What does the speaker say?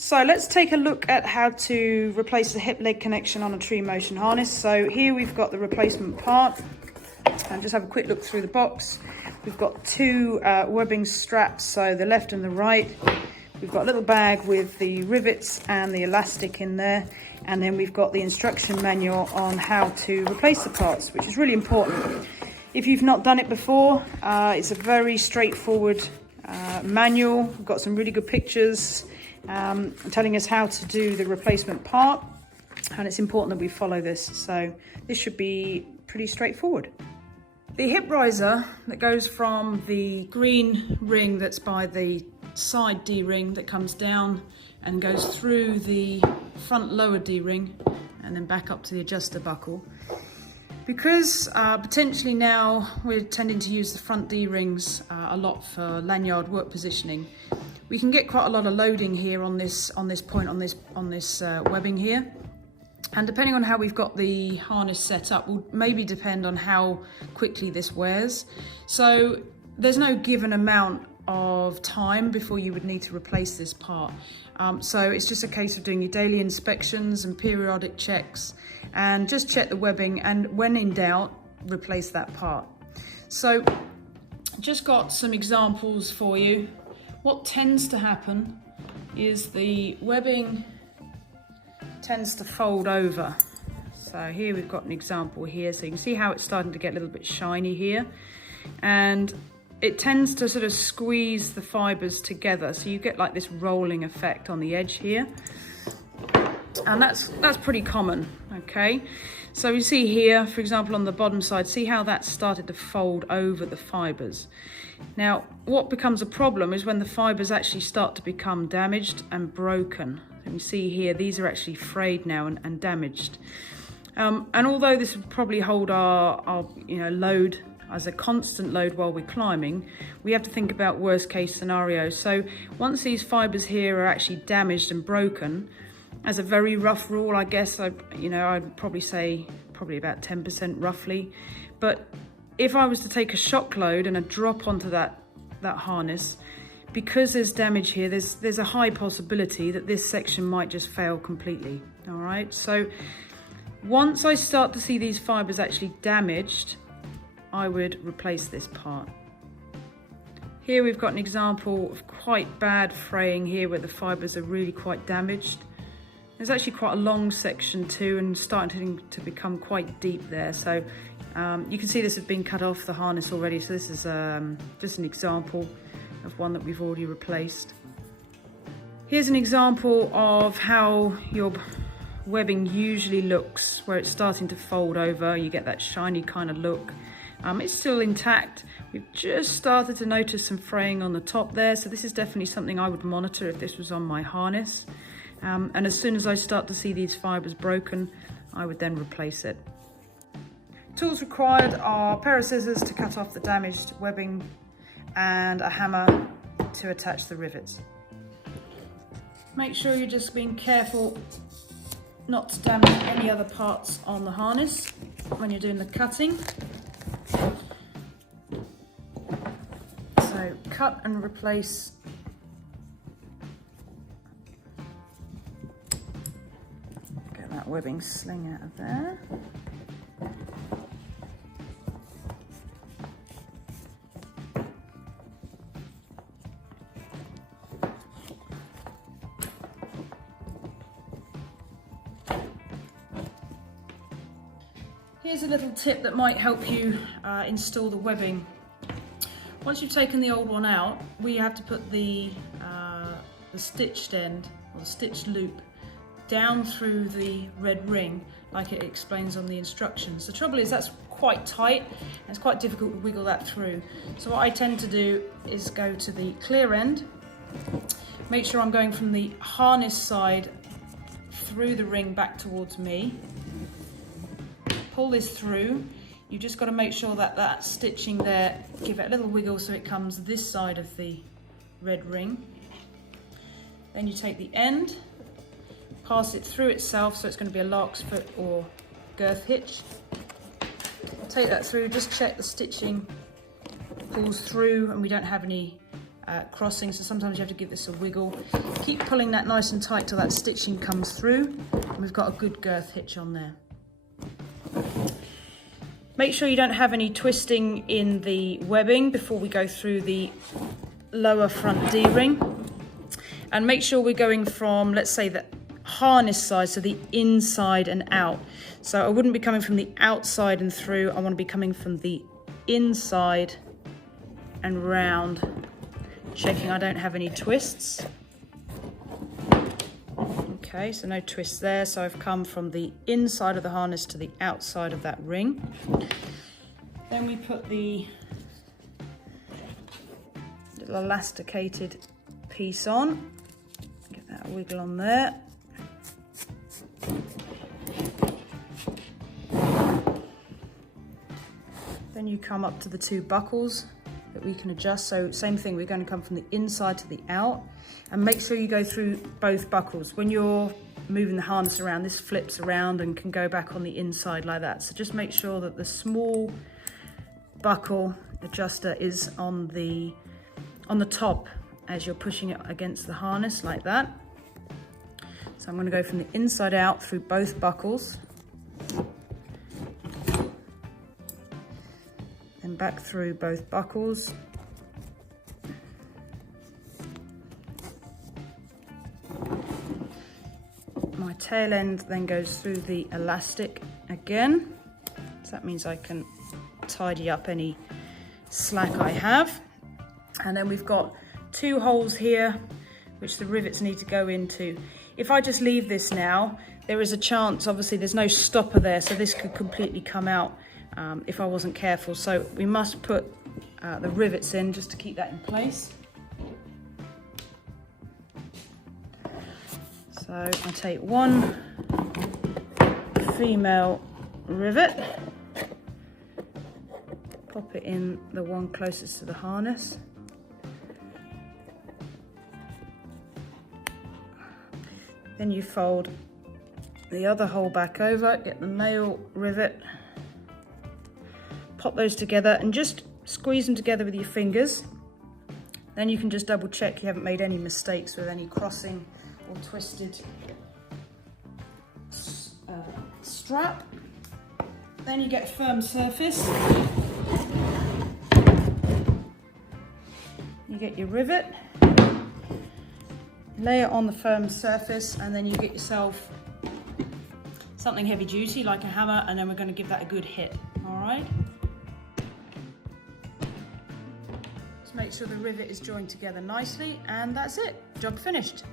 So let's take a look at how to replace the hip leg connection on a treeMOTION harness. So here we've got the replacement part, and just have a quick look through the box. We've got two webbing straps, so the left and the right. We've got a little bag with the rivets and the elastic in there, and then we've got the instruction manual on how to replace the parts, which is really important. If you've not done it before, it's a very straightforward manual. We've got some really good pictures telling us how to do the replacement part, and it's important that we follow this, so this should be pretty straightforward. The hip riser that goes from the green ring that's by the side D-ring that comes down and goes through the front lower D-ring and then back up to the adjuster buckle. Because potentially now we're tending to use the front D-rings a lot for lanyard work positioning, we can get quite a lot of loading here on this point on this webbing here. And depending on how we've got the harness set up will maybe depend on how quickly this wears. So there's no given amount of time before you would need to replace this part. So it's just a case of doing your daily inspections and periodic checks, and just check the webbing, and when in doubt, replace that part. So just got some examples for you. What tends to happen is the webbing tends to fold over. So here we've got an example here, so you can see how it's starting to get a little bit shiny here, and it tends to sort of squeeze the fibers together, so you get like this rolling effect on the edge here, and that's pretty common. Okay, so you see here, for example, on the bottom side, see how that's started to fold over the fibers. Now what becomes a problem is when the fibers actually start to become damaged and broken. And you see here, these are actually frayed now and damaged. And although this would probably hold our load as a constant load while we're climbing, we have to think about worst case scenarios. So once these fibers here are actually damaged and broken, as a very rough rule, I guess I'd probably say about 10% roughly. But if I was to take a shock load and a drop onto that harness, because there's damage here, there's a high possibility that this section might just fail completely. All right, so once I start to see these fibers actually damaged, I would replace this part. Here we've got an example of quite bad fraying here where the fibers are really quite damaged. There's actually quite a long section too, and starting to become quite deep there. So you can see this has been cut off the harness already. So this is just an example of one that we've already replaced. Here's an example of how your webbing usually looks, where it's starting to fold over. You get that shiny kind of look. It's still intact. We've just started to notice some fraying on the top there, so this is definitely something I would monitor if this was on my harness. And as soon as I start to see these fibers broken, I would then replace it. Tools required are a pair of scissors to cut off the damaged webbing and a hammer to attach the rivets. Make sure you're just being careful not to damage any other parts on the harness when you're doing the cutting. So cut and replace get that webbing sling out of there. Here's a little tip that might help you install the webbing. Once you've taken the old one out, we have to put the stitched end, or the stitched loop, down through the red ring, like it explains on the instructions. The trouble is that's quite tight, and it's quite difficult to wiggle that through. So what I tend to do is go to the clear end, make sure I'm going from the harness side through the ring back towards me. Pull this through. You've just got to make sure that that stitching there, give it a little wiggle so it comes this side of the red ring. Then you take the end, pass it through itself, so it's going to be a lark's foot or girth hitch. Take that through, just check the stitching pulls through and we don't have any crossing, so sometimes you have to give this a wiggle. Keep pulling that nice and tight till that stitching comes through, and we've got a good girth hitch on there. Make sure you don't have any twisting in the webbing before we go through the lower front D-ring, and make sure we're going from, let's say, the harness side, so the inside and out. So I wouldn't be coming from the outside and through, I want to be coming from the inside and round, checking I don't have any twists. Okay, so no twists there, so I've come from the inside of the harness to the outside of that ring. Then we put the little elasticated piece on, get that wiggle on there. Then you come up to the two buckles that we can adjust. So same thing, we're going to come from the inside to the out, and make sure you go through both buckles. When you're moving the harness around, this flips around and can go back on the inside like that. So just make sure that the small buckle adjuster is on the top as you're pushing it against the harness like that. So I'm going to go from the inside out through both buckles, then back through both buckles. My tail end then goes through the elastic again, so that means I can tidy up any slack I have. And then we've got two holes here which the rivets need to go into. If I just leave this now, there is a chance, obviously there's no stopper there, so this could completely come out if I wasn't careful. So we must put the rivets in just to keep that in place. So I take one female rivet, pop it in the one closest to the harness. Then you fold the other hole back over, get the male rivet, pop those together and just squeeze them together with your fingers. Then you can just double check you haven't made any mistakes with any crossing or twisted strap. Then you get a firm surface. You get your rivet, lay it on the firm surface, and then you get yourself something heavy duty like a hammer, and then we're going to give that a good hit. All right, just make sure the rivet is joined together nicely, and that's it, job finished.